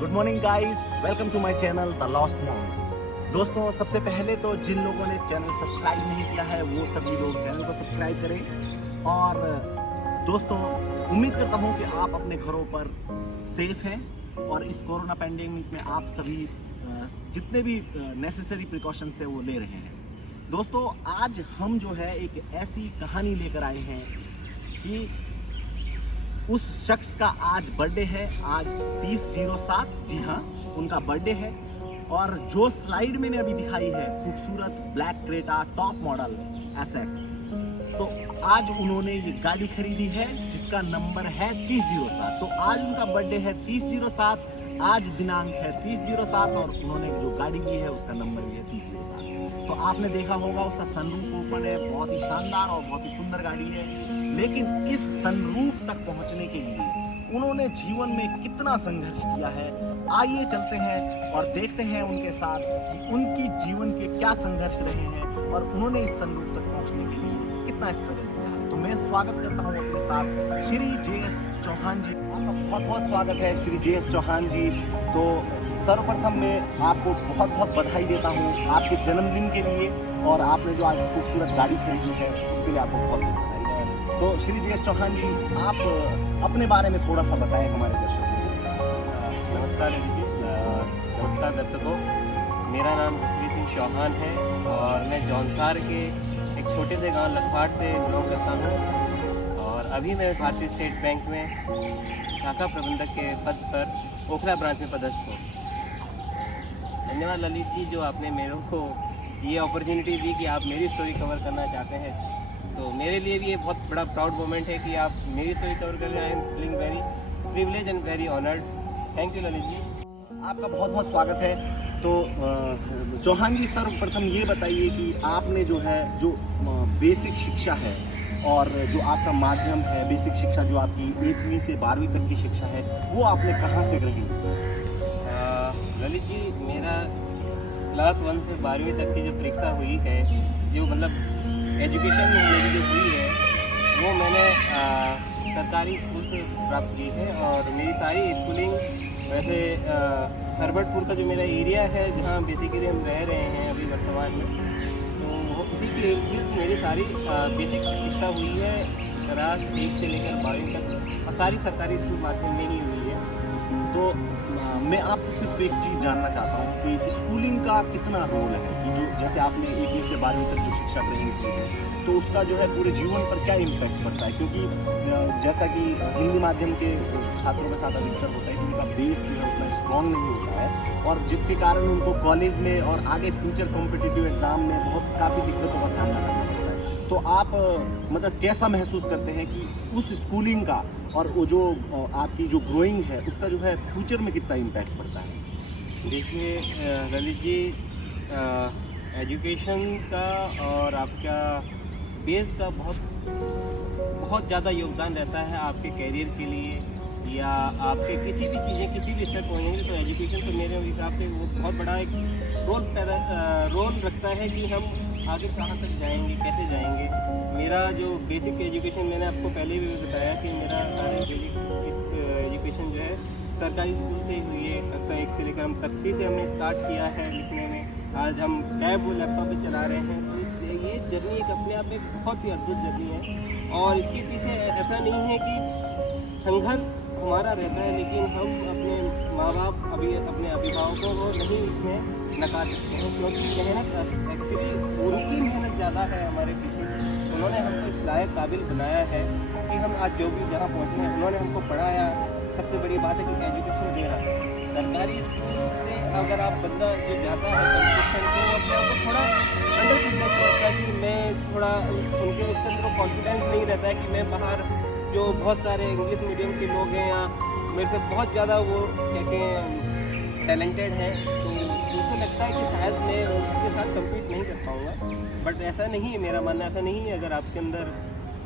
Good morning guys, welcome to my channel the lost morning. दोस्तों, सबसे पहले तो जिन लोगों ने चैनल सब्सक्राइब नहीं किया है वो सभी लोग चैनल को सब्सक्राइब करें। और दोस्तों, उम्मीद करता हूँ कि आप अपने घरों पर सेफ हैं और इस कोरोना पैंडेमिक में आप सभी जितने भी नेसेसरी प्रिकॉशंस है वो ले रहे हैं। दोस्तों, आज हम जो है एक ऐसी कहानी लेकर आए हैं कि उस शख्स का आज बर्थडे है। आज 30/07, जी हाँ, उनका बर्थडे है। और जो स्लाइड मैंने अभी दिखाई है, खूबसूरत black Creta top model SF, तो आज उन्होंने ये गाड़ी खरीदी है जिसका नंबर है 30/07। तो आज उनका बर्थडे है 30/07, आज दिनांक है 30/07 और उन्होंने जो गाड़ी ली है उसका नंबर भी है 30/07। तो आपने देखा होगा उसका सनरूफ ओपन है, बहुत ही शानदार और बहुत ही सुंदर गाड़ी है। लेकिन इस सनरूफ तक पहुंचने के लिए उन्होंने जीवन में कितना संघर्ष किया है, आइए चलते हैं और देखते हैं उनके साथ कि उनकी जीवन के क्या संघर्ष रहे हैं और उन्होंने इस सनरूफ तक पहुंचने के लिए कितना स्ट्रगल किया है। तो मैं स्वागत करता हूं अपने साथ श्री जे.एस. चौहान जी। आपका बहुत बहुत स्वागत है श्री जे.एस. चौहान जी। तो सर्वप्रथम मैं आपको बहुत बहुत बधाई देता हूं आपके जन्मदिन के लिए, और आपने जो आज खूबसूरत गाड़ी खरीदी है उसके लिए आपको बहुत बहुत बधाई। तो श्री जे.एस. चौहान जी, आप अपने बारे में थोड़ा सा बताएं हमारे दर्शकों को। नमस्कार जी, नमस्कार दर्शकों। मेरा नाम जसवीर सिंह चौहान है और मैं जौनसार के एक छोटे से गांव लखवाड़ से बिलोंग करता हूं। और अभी मैं भारतीय स्टेट बैंक में शाखा प्रबंधक के पद पर ओखला ब्रांच में पदस्थ हूँ। धन्यवाद ललित जी, जो आपने मेरे को ये अपॉर्चुनिटी दी कि आप मेरी स्टोरी कवर करना चाहते हैं। तो मेरे लिए भी ये बहुत बड़ा प्राउड मोमेंट है कि आप मेरी स्टोरी कवर कर रहे हैं। I am feeling very privilege and very honoured. Thank you Lalit ji. आपका बहुत बहुत स्वागत है। तो चौहान जी, सर्वप्रथम ये बताइए कि आपने जो है जो बेसिक शिक्षा है और जो आपका माध्यम है, बेसिक शिक्षा जो आपकी 1वीं से 12वीं तक की शिक्षा है, वो आपने कहाँ से ग्रहण की? ललित जी, मेरा क्लास 1 से 12वीं तक की जो परीक्षा हुई है, जो मतलब एजुकेशन मेरी जो हुई है, वो मैंने सरकारी स्कूल से प्राप्त की है। और मेरी सारी स्कूलिंग वैसे हरबटपुर का जो मेरा एरिया है जहाँ बेसिकली हम रह रहे हैं अभी वर्तमान में, तो उसी के इर्द गिर्द मेरी सारी बेसिक शिक्षा हुई है। क्लास 1 से लेकर 12वीं तक और सारी सरकारी स्कूल माध्यम में ही हुई है। तो मैं आपसे सिर्फ एक चीज़ जानना चाहता हूँ कि स्कूलिंग का कितना रोल है, कि जो जैसे आपने 1वीं से 12वीं तक जो शिक्षा ग्रहण की है, तो उसका जो है पूरे जीवन पर क्या इम्पैक्ट पड़ता है? क्योंकि जैसा कि हिंदी माध्यम के छात्रों के साथ अधिकतर होता है कि उनका बेस जो है उतना स्ट्रॉन्ग नहीं होता है, और जिसके कारण उनको कॉलेज में और आगे फ्यूचर कॉम्पिटिटिव एग्जाम में बहुत काफ़ी दिक्कतों का सामना करना पड़ता है। तो आप मतलब कैसा महसूस करते हैं कि उस स्कूलिंग का और वो जो आपकी जो ग्रोइंग है उसका जो है फ्यूचर में कितना इम्पैक्ट पड़ता है? देखिए ललित जी, एजुकेशन का और आपका बेस का बहुत ज़्यादा योगदान रहता है आपके करियर के लिए, या आपके किसी भी चीज़ें किसी भी स्टेप होने के लिए। तो एजुकेशन तो मेरे हिसाब से वो बहुत बड़ा एक रोल रखता है कि हम आगे कहाँ तक जाएंगे, कैसे जाएंगे। मेरा जो बेसिक एजुकेशन, मैंने आपको पहले भी बताया कि मेरा बेसिक एजुकेशन जो है सरकारी स्कूल से ही हुई है। कक्षा 1 से लेकर हम 3 से हमने स्टार्ट किया है लिखने में। आज हम टैब वो लैपटॉप पे चला रहे हैं। तो इसलिए ये जर्नी एक अपने आप में बहुत ही अद्भुत जर्नी है। और इसके पीछे ऐसा नहीं है कि संघर्ष हमारा रहता है, लेकिन हम अपने माँ बाप अपने अभिभावकों को नहीं इसमें नकार सकते हैं, क्योंकि मेहनत एक्चुअली उनकी मेहनत ज़्यादा है हमारे पीछे। उन्होंने हमको इस लायक काबिल बनाया है कि हम आज जो भी जहाँ पहुँचे हैं, उन्होंने हमको पढ़ाया। सबसे बड़ी बात है कि एजुकेशन देना। सरकारी स्कूल से अगर आप बंदा जो जाता है कॉम्पिटिशन, तो अपने आप को थोड़ा अंडर कॉन्फिडेंस रहता है कि मैं थोड़ा उनके उसके अंदर कॉन्फिडेंस नहीं रहता है कि मैं बाहर जो बहुत सारे इंग्लिश मीडियम के लोग हैं या मेरे से बहुत ज़्यादा वो कहते हैं टैलेंटेड हैं, तो मुझे लगता है कि शायद मैं उनके साथ कम्पीट नहीं कर पाऊँगा। बट ऐसा नहीं है, मेरा मानना ऐसा नहीं है। अगर आपके अंदर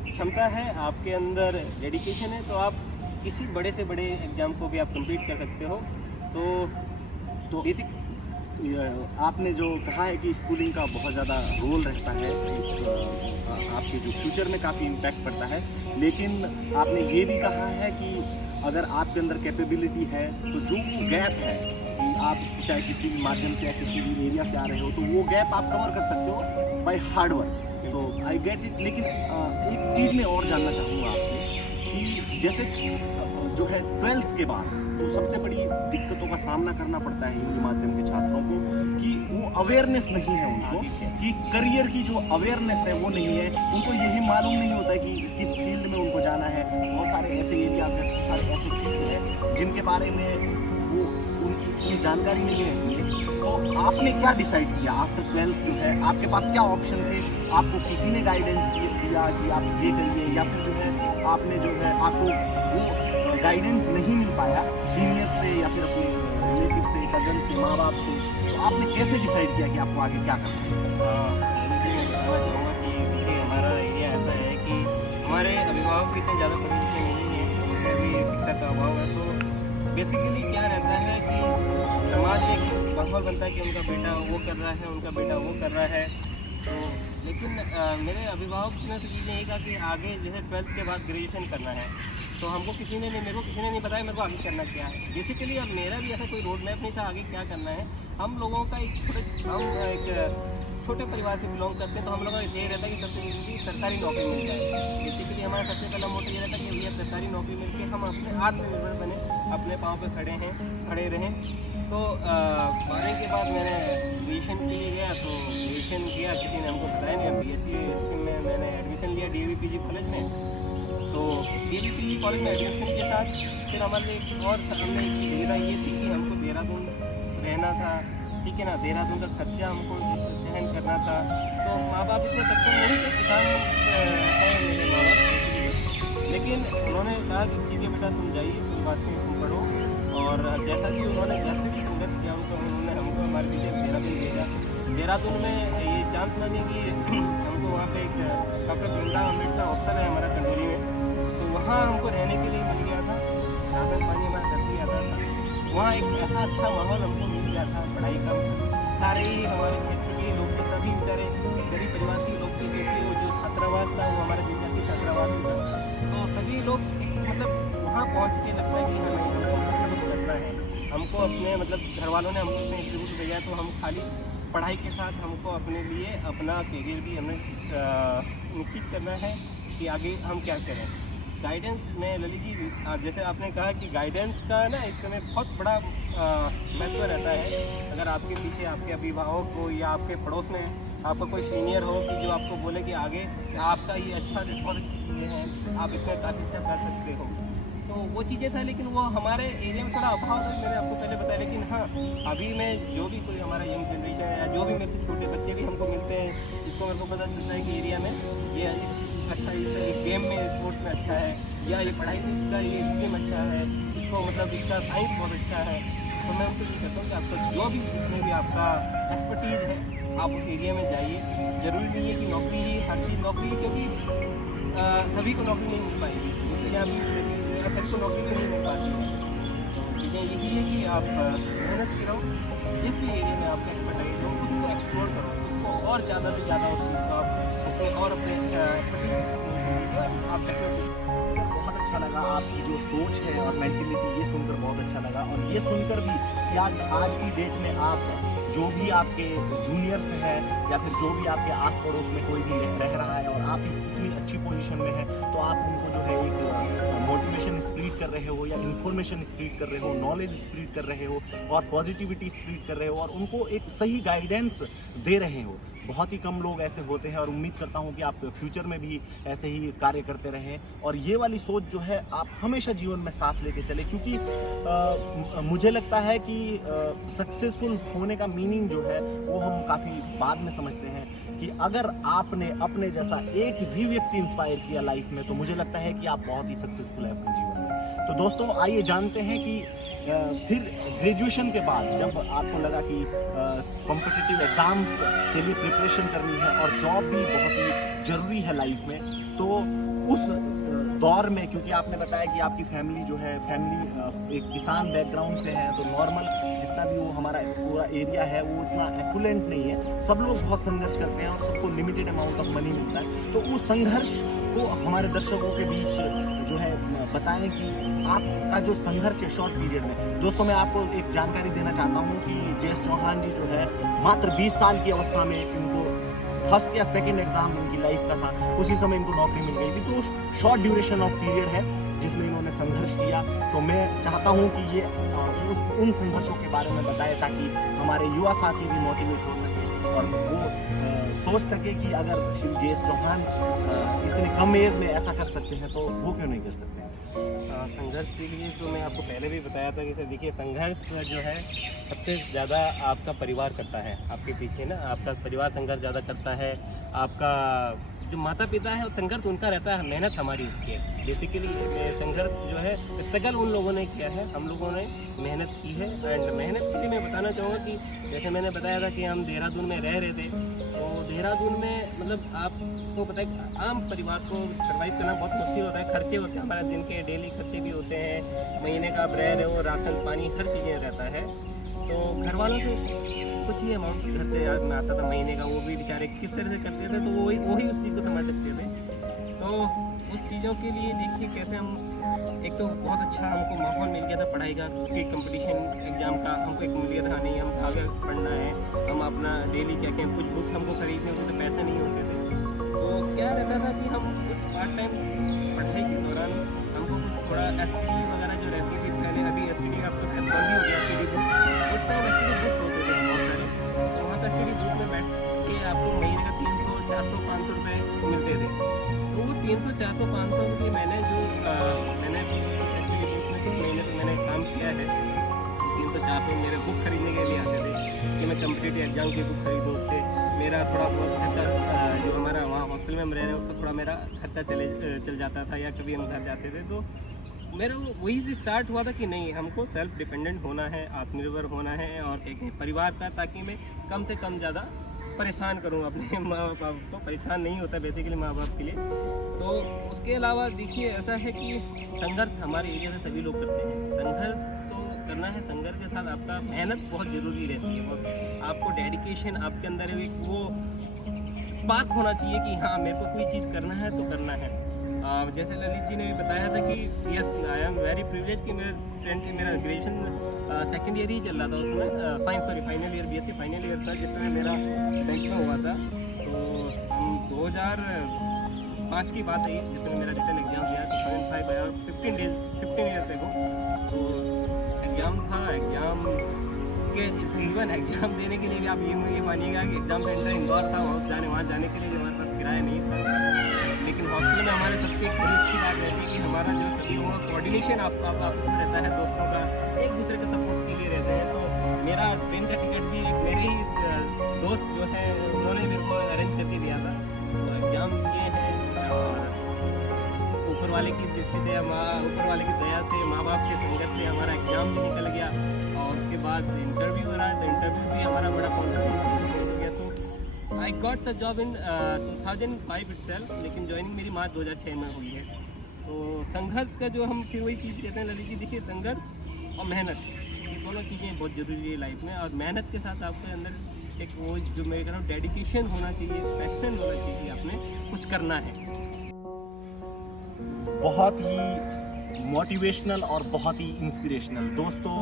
क्षमता है, आपके अंदर डेडिकेशन है, तो आप किसी बड़े से बड़े एग्ज़ाम को भी आप कम्पीट कर सकते हो। तो बेसिक आपने जो कहा है कि स्कूलिंग का बहुत ज़्यादा रोल रहता है, आपके जो फ्यूचर में काफ़ी इम्पैक्ट पड़ता है, लेकिन आपने ये भी कहा है कि अगर आपके अंदर कैपेबिलिटी है तो जो गैप है कि आप चाहे किसी भी माध्यम से या किसी भी एरिया से आ रहे हो तो वो गैप आप कवर कर सकते हो बाय हार्ड वर्क। तो आई गेट इट। लेकिन एक चीज़ मैं और जानना चाहूँगा आपसे कि जैसे जो है 12th के बाद जो सबसे बड़ी दिक्कतों का सामना करना पड़ता है हिंदी माध्यम के छात्रों को कि वो अवेयरनेस नहीं है उनको, कि करियर की जो अवेयरनेस है वो नहीं है उनको। यही मालूम नहीं होता है कि किस फील्ड में उनको जाना है। बहुत सारे ऐसे एरियाज हैं, बहुत सारे ऐसे फील्ड हैं जिनके बारे में वो उनकी जानकारी नहीं रहती है। तो आपने क्या डिसाइड किया आफ्टर 12th? जो है आपके पास क्या ऑप्शन थे? आपको किसी ने गाइडेंस दिया कि आप ये करिए, या फिर जो है आपने जो है आपको वो गाइडेंस नहीं मिल पाया सीनियर से या फिर अपने रिलेटिव से, कजन से, माँ बाप से? तो आपने कैसे डिसाइड किया कि आपको आगे क्या करना है? मुझे बताना चाहूँगा कि देखिए हमारा एरिया ऐसा है कि हमारे अभिभावक भी इतने ज़्यादा पढ़े लिखे नहीं हैं, उनमें भी शिक्षा का अभाव है। तो बेसिकली क्या रहता है कि समाज में एक माहौल बनता है कि उनका बेटा वो कर रहा है, उनका बेटा वो कर रहा है। तो लेकिन मेरे अभिभावक ने तो चीज़ें यही कहा कि आगे जैसे 12th के बाद ग्रेजुएशन करना है। तो हमको किसी ने नहीं, मेरे को किसी ने नहीं बताया मेरे को आगे करना क्या है। बेसिकली अब मेरा भी ऐसा कोई रोड मैप नहीं था आगे क्या करना है। हम लोगों का एक छोटे परिवार से बिलोंग करते हैं, तो हम लोगों का यही रहता है कि सबसे जल्दी सरकारी नौकरी मिल जाए। बेसिकली हमारा सबसे पहला मोटो ये रहता है कि भैया सरकारी नौकरी मिल के हम अपने आत्मनिर्भर बने, अपने पाँव पे खड़े रहें। तो 12 के बाद मैंने ग्रेजुएशन के लिए गया, तो ग्रेजुएशन किया, किसी ने हमको बताया नहीं। BSc स्ट्रीम में मैंने एडमिशन लिया DAV PG कॉलेज में। तो DAV PG कॉलेज में एडमिशन के साथ फिर हमारे एक और हमने एक सुविधा ये थी कि हमको देहरादून रहना था, ठीक है ना। देहरादून का खर्चा हमको सहन करना था। तो माँ बाप इतने सक्षम नहीं थे, किसान है मेरे माँ बाप, लेकिन उन्होंने कहा कि ठीक है बेटा तुम जाइए, कोई बात नहीं, तुम पढ़ो। और जैसा कि उन्होंने जैसे भी संघर्ष किया उन्होंने हमको हमारे पीछे देहरादून भेजा। देहरादून में ये चांस मानिए कि हमको वहाँ पे एक डॉक्टर भीमराव अम्बेडकर हॉस्टल है हमारा कंडोली में, तो वहाँ हमको रहने के लिए मिल गया था। राशन पानी हमारा कर दिया था। वहाँ एक ऐसा अच्छा माहौल हमको मिल गया था पढ़ाई का। सारे ही हमारे क्षेत्र के लोग थे, सभी बेचारे गरीब परिवार के लोग थे, जैसे वो जो छात्रावास था वो हमारे जनजाति छात्रावास था। तो सभी लोग एक मतलब वहाँ पहुँच के लगता है कि हमें हमको करना है। हमको अपने मतलब घर वालों ने हमको अपने इंस्टीट्यूट भेजा, तो हम खाली पढ़ाई के साथ हमको अपने लिए अपना करियर भी हमें निश्चित करना है कि आगे हम क्या करें। गाइडेंस में ललित जी जैसे आपने कहा कि गाइडेंस का ना इस समय बहुत बड़ा महत्व रहता है। अगर आपके पीछे आपके अभिभावक हो या आपके पड़ोस में आपका कोई सीनियर हो कि जो आपको बोले कि आगे आपका ये अच्छा रिकॉर्ड है, आप इसमें काफ़ी अच्छा कर सकते हो, तो वो चीज़ें था। लेकिन वो हमारे एरिया में थोड़ा अभाव था, मैंने आपको पहले बताया। लेकिन हाँ, अभी मैं जो भी कोई हमारा यंग जनरेशन है या जो भी मेरे से छोटे बच्चे भी हमको मिलते हैं, जिसको मेरे को पता चलता है कि एरिया में ये अच्छा, ये गेम में स्पोर्ट्स में अच्छा है, या ये पढ़ाई में इसका ये स्ट्रीम अच्छा है, इसको मतलब इसका साइंस बहुत अच्छा है, तो मैं उनको ये कहता हूँ कि आपका जो भी जिसमें भी आपका एक्सपर्टीज़ है आप उस एरिया में जाइए। ज़रूरी नहीं है कि नौकरी ही हर चीज़ नौकरी, क्योंकि सभी को नौकरी नहीं मिल पाएगी, इसलिए आप सभी को नौकरी नहीं मिल पाती है। चीज़ें यही है कि आप मेहनत करो, जिस भी एरिया में आपका एक्सपर्टाइज हो उसको एक्सप्लोर करो, उसको और ज़्यादा से ज़्यादा उसको आप और अपने आप बहुत अच्छा लगा आपकी जो सोच है और मेंटलिटी, ये सुनकर बहुत अच्छा लगा। और ये सुनकर भी कि आज की डेट में आप जो भी आपके जूनियर्स हैं या फिर जो भी आपके आस पड़ोस में कोई भी रह रहा है और आप इतनी अच्छी पोजीशन में हैं, तो आप उनको जो है एक मोटिवेशन स्प्रेड कर रहे हो या इन्फॉर्मेशन स्प्रेड कर रहे हो, नॉलेज स्प्रेड कर रहे हो और पॉजिटिविटी स्प्रेड कर रहे हो और उनको एक सही गाइडेंस दे रहे हो। बहुत ही कम लोग ऐसे होते हैं और उम्मीद करता हूं कि आप फ्यूचर में भी ऐसे ही कार्य करते रहें और ये वाली सोच जो है आप हमेशा जीवन में साथ लेके चले, क्योंकि मुझे लगता है कि सक्सेसफुल होने का मीनिंग जो है वो हम काफ़ी बाद में समझते हैं कि अगर आपने अपने जैसा एक भी व्यक्ति इंस्पायर किया लाइफ में, तो मुझे लगता है कि आप बहुत ही सक्सेसफुल है अपने जीवन में। तो दोस्तों आइए जानते हैं कि फिर ग्रेजुएशन के बाद जब आपको लगा कि कॉम्पिटिटिव एग्ज़ाम्स के लिए प्रिपरेशन करनी है और जॉब भी बहुत ही ज़रूरी है लाइफ में, तो उस दौर में, क्योंकि आपने बताया कि आपकी फैमिली जो है फैमिली एक किसान बैकग्राउंड से है, तो नॉर्मल जितना भी वो हमारा पूरा एरिया है वो उतना एफुलेंट नहीं है, सब लोग बहुत संघर्ष करते हैं और सबको लिमिटेड अमाउंट ऑफ मनी मिलता है। तो उस संघर्ष को हमारे दर्शकों के बीच जो है बताएं कि आपका जो संघर्ष है शॉर्ट पीरियड में। दोस्तों मैं आपको एक जानकारी देना चाहता हूँ कि जयेश चौहान जी जो है मात्र 20 साल की अवस्था में इनको फर्स्ट या सेकंड एग्जाम इनकी लाइफ का था, उसी समय इनको नौकरी मिल गई थी। तो शॉर्ट ड्यूरेशन ऑफ पीरियड है जिसमें इन्होंने संघर्ष किया। तो मैं चाहता हूं कि ये उन संघर्षों के बारे में बताए ताकि हमारे युवा साथी भी मोटिवेट हो सके और वो सोच सके कि अगर श्री जयेश चौहान इतने कम एज में ऐसा कर सकते हैं तो वो क्यों नहीं कर सकते हैं। संघर्ष के लिए तो मैं आपको पहले भी बताया था कि देखिए संघर्ष जो है सबसे ज़्यादा आपका परिवार करता है, आपके पीछे ना आपका परिवार संघर्ष ज़्यादा करता है। आपका जो माता पिता है संघर्ष उनका रहता है, मेहनत हमारी होती है। बेसिकली संघर्ष जो है स्ट्रगल उन लोगों ने किया है, हम लोगों ने मेहनत की है। एंड मेहनत के लिए मैं बताना चाहूँगा कि जैसे मैंने बताया था कि हम देहरादून में रह रहे थे, तो देहरादून में मतलब आपको पता है आम परिवार को सर्वाइव करना बहुत मुश्किल होता है। खर्चे होते हैं हमारे दिन के, डेली खर्चे भी होते हैं, महीने का आप रह रहे हो, राशन पानी हर चीज़ें रहता है। तो घर वालों से कुछ ही अमाउंट घर से में आता था महीने का, वो भी बेचारे किस तरह से करते थे तो वही उस चीज़ को समझ सकते थे। तो उस चीज़ों के लिए देखिए कैसे हम एक तो बहुत अच्छा हमको माहौल मिल गया था पढ़ाई का, क्योंकि कंपटीशन एग्जाम का हमको एक मिल गया था, नहीं हम आगे पढ़ना है, हम अपना डेली क्या कहें कुछ बुक्स हमको खरीदने होते थे, पैसे नहीं होते थे। तो क्या रहता था कि हम पार्ट टाइम पढ़ाई के दौरान हमको कुछ थोड़ा एसटीडी वगैरह जो रहती थी पहले, अभी एसटीडी आपको शायद बंद ही हो गया, एसटीडी बुक उस टाइम एसटीडी बुक होते थे बहुत सारे, तो वहाँ पर एसटीडी बुक में बैठ के आपको महीने का 300 400 500 रुपये मिलते थे। तो वो 300 400 500 की मैंने एसटीडी बुक में कुछ महीने तो मैंने काम किया है, 300 400 मेरे बुक खरीदने के लिए आते थे कि मैं कम्पिटिटिव एग्जाम की बुक खरीदूँ, उससे मेरा थोड़ा बहुत खर्चा जो हमारा वहाँ हॉस्टल में हम रह रहे हैं उसका थोड़ा मेरा खर्चा चल जाता था, या कभी हम घर जाते थे। तो मेरा वही से स्टार्ट हुआ था कि नहीं हमको सेल्फ डिपेंडेंट होना है, आत्मनिर्भर होना है और क्या कहें परिवार का, ताकि मैं कम से कम ज़्यादा परेशान करूँ अपने माँ बाप को, परेशान नहीं होता बेसिकली माँ बाप के लिए। तो उसके अलावा देखिए ऐसा है कि संघर्ष हमारे एरिया से सभी लोग करते हैं, संघर्ष तो करना है, संघर्ष के साथ आपका मेहनत बहुत ज़रूरी रहती है, बहुत आपको डेडिकेशन आपके अंदर एक वो बात होना चाहिए कि हाँ मेरे को कोई चीज़ करना है तो करना है। जैसे ललित जी ने भी बताया था कि yes I am very privilege कि मेरा ग्रेजुएशन सेकंड ईयर ही चल रहा था, उसमें final year BSc final year था जिसमें मेरा बैंक में हुआ था। तो हम 2005 की बात है जिसमें मेरा रिटर्न एग्जाम दिया 2005 आया, 15 ईयर्स एगो। तो एग्ज़ाम था, एग्ज़ाम के इवन एग्ज़ाम देने के लिए भी आप ये मानिएगा कि एग्ज़ाम सेंटर इंदौर था, वहाँ जाने के लिए भी हमारे पास किराया नहीं था। लेकिन हॉस्टल में हमारे सबसे एक बड़ी अच्छी बात रहती है कि हमारा जो सभी लोगों का कोऑर्डिनेशन आपस में रहता है, दोस्तों का एक दूसरे के सपोर्ट के लिए रहते हैं। तो मेरा ट्रेन का टिकट भी एक मेरे ही दोस्त जो है उन्होंने मेरे को अरेंज करके दिया था। तो एग्ज़ाम दिए हैं और ऊपर वाले की दृष्टि से, ऊपर वाले की दया से, माँ बाप के संगत से हमारा एग्ज़ाम भी निकल गया और उसके बाद इंटरव्यू हो रहा है, तो इंटरव्यू भी हमारा बड़ा कॉन्फिडेंस हो गया। तो I got the job in 2005 itself, लेकिन ज्वाइनिंग मेरी मार्च 2006 में हुई है। तो संघर्ष का जो हम फिर वही चीज़ कहते हैं ललित जी, देखिए संघर्ष और मेहनत ये दोनों चीज़ें बहुत ज़रूरी है लाइफ में। और मेहनत के साथ आपके अंदर एक वो जो मैं कह रहा हूँ डेडिकेशन होना चाहिए, पैशन होना चाहिए, आपने कुछ करना है। बहुत ही मोटिवेशनल और बहुत ही इंस्पिरेशनल दोस्तों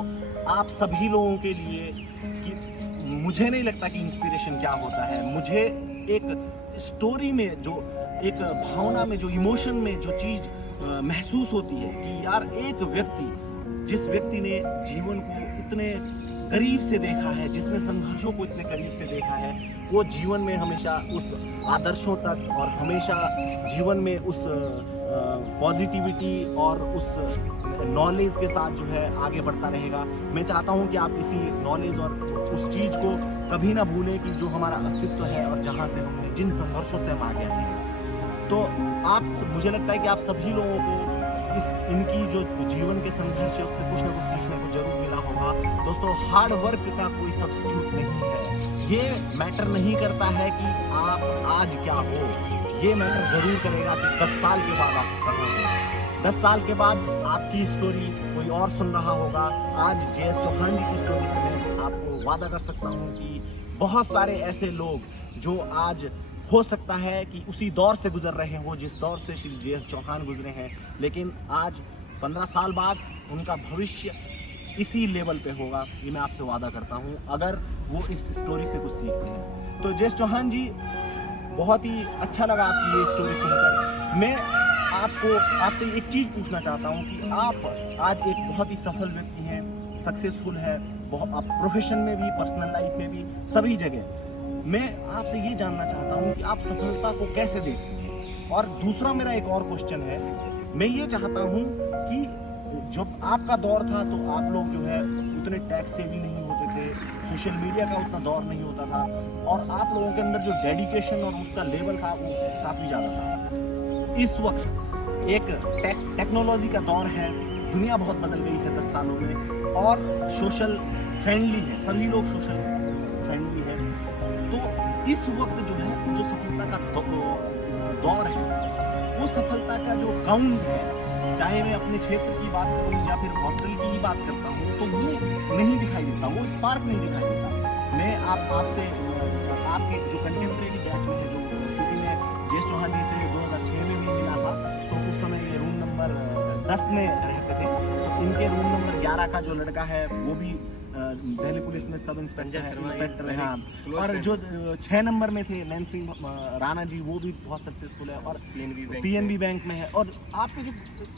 आप सभी लोगों के लिए कि मुझे नहीं लगता कि इंस्पिरेशन क्या होता है, मुझे एक स्टोरी में जो एक भावना में जो इमोशन में जो चीज़ महसूस होती है कि यार एक व्यक्ति जिस व्यक्ति ने जीवन को इतने करीब से देखा है, जिसने संघर्षों को इतने करीब से देखा है, वो जीवन में हमेशा उस आदर्शों तक और हमेशा जीवन में उस पॉजिटिविटी और उस नॉलेज के साथ जो है आगे बढ़ता रहेगा। मैं चाहता हूं कि आप इसी नॉलेज और उस चीज़ को कभी ना भूलें कि जो हमारा अस्तित्व है और जहां से हमने जिन संघर्षों से हम आगे आए हैं। तो आप मुझे लगता है कि आप सभी लोगों को इनकी जो जीवन के संघर्ष है उससे कुछ ना कुछ सीखने को जरूर मिला होगा। दोस्तों हार्ड वर्क का कोई सब्स्टिट्यूट नहीं है। ये मैटर नहीं करता है कि आप आज क्या हो, ये मैटर जरूर करेगा कि 10 साल के बाद आप कहाँ हो। 10 साल के बाद आपकी स्टोरी कोई और सुन रहा होगा। आज जे.एस. चौहान जी की स्टोरी से मैं आपको वादा कर सकता हूँ कि बहुत सारे ऐसे लोग जो आज हो सकता है कि उसी दौर से गुजर रहे हो जिस दौर से श्री जे.एस. चौहान गुजरे हैं, लेकिन आज 15 साल बाद उनका भविष्य इसी लेवल पे होगा, ये मैं आपसे वादा करता हूँ, अगर वो इस स्टोरी से कुछ सीखते हैं। तो जे.एस. चौहान जी, बहुत ही अच्छा लगा आपकी ये स्टोरी सुनकर। मैं आपसे एक चीज़ पूछना चाहता हूँ कि आप आज एक बहुत ही सफल व्यक्ति हैं, सक्सेसफुल है, बहुत आप प्रोफेशन में भी, पर्सनल लाइफ में भी, सभी जगह। मैं आपसे ये जानना चाहता हूँ कि आप सफलता को कैसे देखते हैं। और दूसरा मेरा एक और क्वेश्चन है, मैं ये चाहता हूँ कि जब आपका दौर था तो आप लोग जो है उतने टैक्स सेवी नहीं होते थे, सोशल मीडिया का उतना दौर नहीं होता था, और आप लोगों के अंदर जो डेडिकेशन और उसका लेवल था वो काफ़ी ज़्यादा था। इस वक्त एक टेक्नोलॉजी का दौर है, दुनिया बहुत बदल गई है 10 सालों में, और सोशल फ्रेंडली है, सभी लोग सोशल फ्रेंडली है। तो इस वक्त जो है, जो सफलता का दौर है, वो सफलता का जो काउंट है, चाहे मैं अपने क्षेत्र की बात करूं या फिर हॉस्टल की ही बात करता हूं, तो वो नहीं दिखाई देता, वो स्पार्क नहीं दिखाई देता। मैं आपसे आपके जो कंटेम्प्रेरी बैच में है, जो क्योंकि मैं जे.एस. चौहान जी से 2006 में भी मिला था, तो उस समय ये रूम नंबर 10 में रहते थे। तो इनके रूम नंबर 11 का जो लड़का है वो भी दिल्ली पुलिस में सब इंस्पेक्टर है, हाँ। और जो 6 नंबर में थे नैन सिंह राणा जी, वो भी बहुत सक्सेसफुल है और पीएनबी बैंक में है। और आपके जो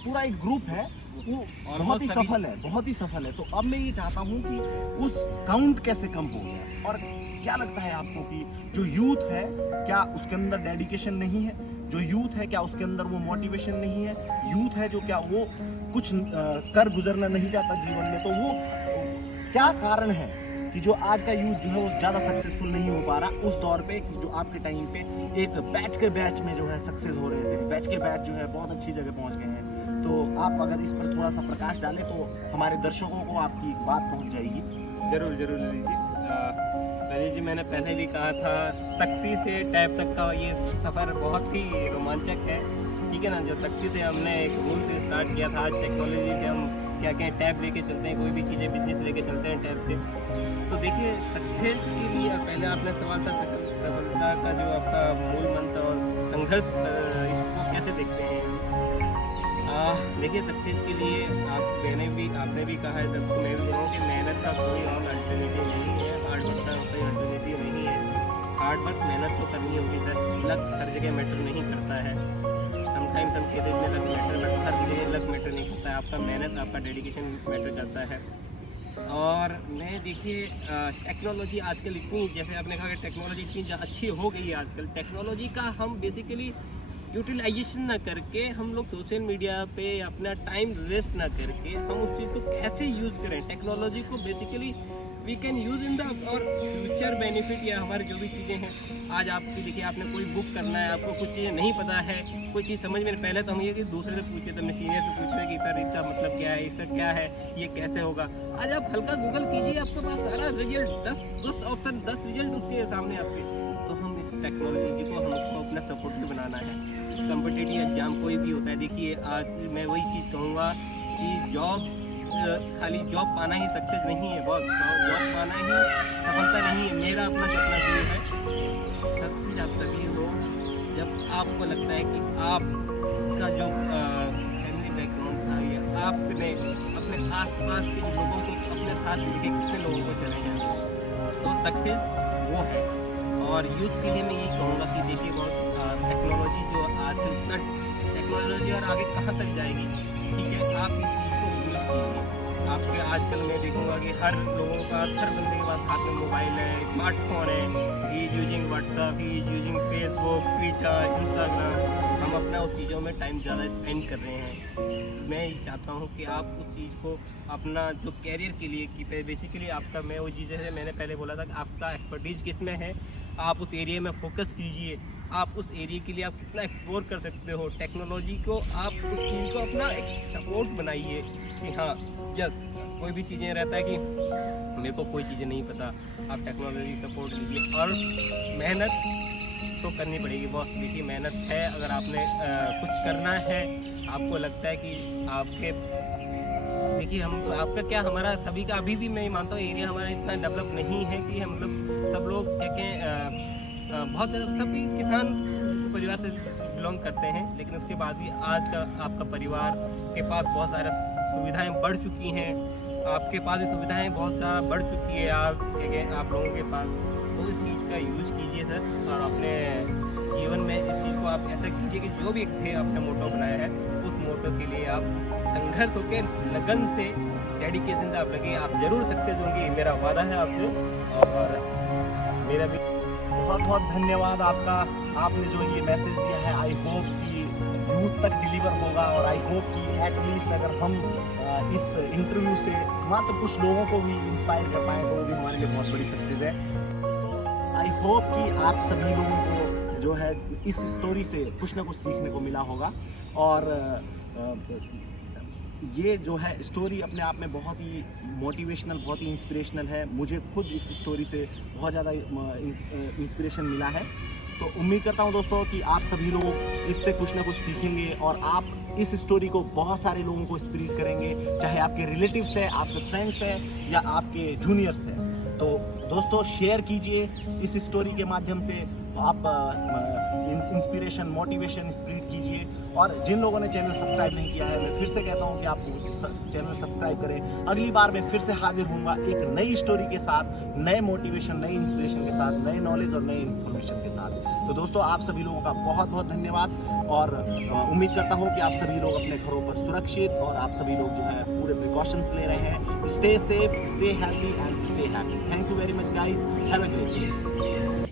पूरा एक ग्रुप है वो बहुत ही सफल है। तो अब मैं ये चाहता हूँ कि उस काउंट कैसे कम हो गया, और क्या लगता है आपको कि जो यूथ है, क्या उसके अंदर डेडिकेशन नहीं है? जो यूथ है, क्या उसके अंदर वो मोटिवेशन नहीं है? यूथ है जो, क्या वो कुछ कर गुजरना नहीं चाहता जीवन में? तो वो क्या कारण है कि जो आज का यूथ जो है वो ज़्यादा सक्सेसफुल नहीं हो पा रहा उस दौर पे, जो आपके टाइम पे एक बैच के बैच में जो है सक्सेस हो रहे थे, बैच के बैच जो है बहुत अच्छी जगह पहुंच गए हैं। तो आप अगर इस पर थोड़ा सा प्रकाश डालें तो हमारे दर्शकों को आपकी बात पहुंच जाएगी। जरूर ललित जी, मैंने पहले भी कहा था, तख्ती से टैब तक का ये सफ़र बहुत ही रोमांचक है, ठीक है ना। जो तख्ती से हमने एक रूल से स्टार्ट किया था, आज टेक्नोलॉजी से हम क्या कहें, टैब लेके चलते हैं, कोई भी चीज़ें बिजनेस लेके चलते हैं टैब से। तो देखिए, सक्सेस के लिए पहले आपने सवाल था सफलता का जो आपका मूल मंत्र और संघर्ष, इसको कैसे देखते हैं? देखिए, सक्सेस के लिए आपने भी कहा है, सबको मैं भी बोलूँ कि मेहनत का कोई और अल्टरनेटिव नहीं है, हार्ड वर्क का कोई अल्टरनेटिव नहीं है। हार्ड वर्क, मेहनत तो करनी होगी सर, लक हर जगह मैटर नहीं करता है। समटाइम्स हम कहते हैं लक मैटर, बट हर जगह लक मैटर नहीं करता है, आपका मेहनत, आपका डेडिकेशन मैटर करता है। और मैं देखिए, टेक्नोलॉजी आजकल इतनी, जैसे आपने कहा कि टेक्नोलॉजी इतनी अच्छी हो गई है आजकल, टेक्नोलॉजी का हम बेसिकली यूटिलाइजेशन ना करके, हम लोग सोशल मीडिया पे अपना टाइम वेस्ट ना करके, हम उस चीज़ को कैसे यूज़ करें, टेक्नोलॉजी को basically we can use in the और फ्यूचर बेनिफिट, या हमारी जो भी चीज़ें हैं। आज आपकी देखिए, आपने कोई बुक करना है, आपको कुछ चीज़ें नहीं पता है, कोई चीज़ समझ में, पहले तो हम ये कि दूसरे से पूछे थे, मैं सीनियर से पूछते कि सर इसका मतलब क्या है, इसका क्या है, ये कैसे होगा। आज आप हल्का गूगल कीजिए, आपके पास सारा रिजल्ट, 10 ऑप्शन, 10 रिजल्ट उसके सामने आपके। तो हम इस टेक्नोलॉजी को हमको अपना सपोर्टिव बनाना है। कॉम्पिटिटिव एग्जाम कोई भी होता है, देखिए आज मैं वही चीज़ कहूँगा कि जॉब, खाली जॉब पाना ही सक्सेस नहीं है, बहुत जॉब पाना ही सफलता नहीं है। मेरा अपना सपना ये है, सक्सेस आप तभी हो जब आपको लगता है कि आपका जो फैमिली बैकग्राउंड था, या आपने अपने आसपास के लोगों को अपने साथ लेके कितने लोगों को चले जाए, तो सक्सेस वो है। और यूथ के लिए मैं यही कहूँगा कि देखिए, बहुत टेक्नोलॉजी जो आज इतना टेक्नोलॉजी और आगे कहाँ तक जाएगी, ठीक है, आप इस चीज़ को यूज़ कीजिए। आपके आजकल मैं देखूंगा कि हर लोगों के पास, हर बंदे के पास हाथ में मोबाइल है, स्मार्टफोन है, he is using WhatsApp, he is using Facebook, Twitter, Instagram. हम अपना उस चीज़ों में टाइम ज़्यादा स्पेंड कर रहे हैं। मैं ये चाहता हूँ कि आप उस चीज़ को अपना जो कैरियर के लिए, कि बेसिकली आपका, मैं वो चीज़ है, मैंने पहले बोला था कि आपका एक्सपर्टीज किस में है, आप उस एरिया में फोकस कीजिए। आप उस एरिया के लिए आप कितना एक्सप्लोर कर सकते हो टेक्नोलॉजी को, आप उस चीज़ को अपना एक सपोर्ट बनाइए कि हाँ यस, कोई भी चीज़ें रहता है कि मेरे को कोई चीज़ें नहीं पता, आप टेक्नोलॉजी सपोर्ट लीजिए और मेहनत तो करनी पड़ेगी बॉस। देखिए मेहनत है, अगर आपने कुछ करना है, आपको लगता है कि आपके, देखिए हम आपका क्या, हमारा सभी का अभी भी मैं मानता हूँ एरिया हमारा इतना डेवलप नहीं है कि हम मतलब सब लोग क्या कहें, बहुत सभी किसान परिवार से बिलोंग करते हैं, लेकिन उसके बाद भी आज का आपका परिवार के पास बहुत सारा सुविधाएं बढ़ चुकी हैं, आपके पास भी सुविधाएं बहुत ज़्यादा बढ़ चुकी है, आप क्या कहें आप लोगों के पास, तो इस चीज़ का यूज कीजिए सर, और अपने जीवन में इस चीज़ को आप ऐसा कीजिए कि जो भी थे आपने मोटो बनाया है, उस मोटो के लिए आप संघर्ष होकर लगन से, डेडिकेशन से आप लगे, आप जरूर सक्सेस होंगे, मेरा वादा है आपसे। और मेरा भी बहुत बहुत धन्यवाद आपका, आपने जो ये मैसेज दिया है, आई होप कि यूथ तक डिलीवर होगा, और आई होप कि एटलीस्ट अगर हम इस इंटरव्यू से मात्र कुछ लोगों को भी इंस्पायर कर पाए तो वो भी हमारे लिए बहुत बड़ी सक्सेस है। तो आई होप कि आप सभी लोगों को जो है इस स्टोरी से कुछ ना कुछ सीखने को मिला होगा, और ये जो है स्टोरी अपने आप में बहुत ही मोटिवेशनल, बहुत ही इंस्पिरेशनल है। मुझे खुद इस स्टोरी से बहुत ज़्यादा इंस्पिरेशन मिला है। तो उम्मीद करता हूँ दोस्तों कि आप सभी लोग इससे कुछ ना कुछ सीखेंगे, और आप इस स्टोरी को बहुत सारे लोगों को इंस्पिरेट करेंगे, चाहे आपके रिलेटिव्स हैं, आपके फ्रेंड्स हैं, या आपके जूनियर्स हैं। तो दोस्तों शेयर कीजिए इस स्टोरी के माध्यम से, आप इंस्पिरेशन, मोटिवेशन स्प्रेड कीजिए। और जिन लोगों ने चैनल सब्सक्राइब नहीं किया है, मैं फिर से कहता हूं कि आप चैनल सब्सक्राइब करें। अगली बार मैं फिर से हाजिर होऊंगा एक नई स्टोरी के साथ, नए मोटिवेशन, नई इंस्पिरेशन के साथ, नए नॉलेज और नए इन्फॉर्मेशन के साथ। तो दोस्तों आप सभी लोगों का बहुत बहुत धन्यवाद, और उम्मीद करता हूँ कि आप सभी लोग अपने घरों पर सुरक्षित, और आप सभी लोग जो है पूरे प्रिकॉशंस ले रहे हैं। Stay safe, stay healthy and stay happy. Thank you very much guys, have a great day.